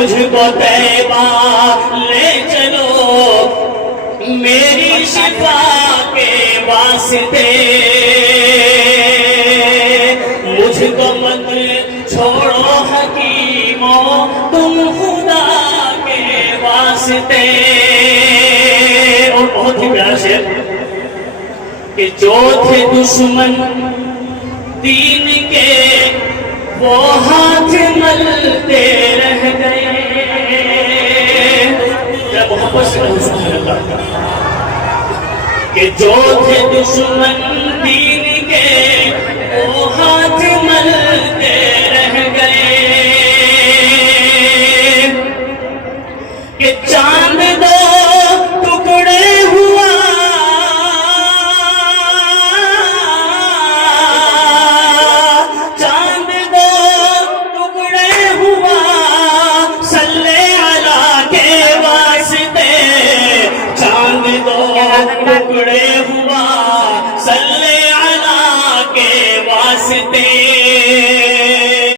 مجھ کو طیبہ لے چلو میری شفا کے واسطے، مجھ کو مت چھوڑو حکیموں تم خدا کے واسطے۔ اور بہت ہی پیارا شعر کہ جو تھے دشمن دین کے وہ ہاتھ ملتے رہ گئے، کیا محبت سے سبحان اللہ، کہ جو تھے دشمن دین کے وہ ہاتھ ملتے رہ گئے، کہ چاند دو ٹکڑے ہوا ٹکڑے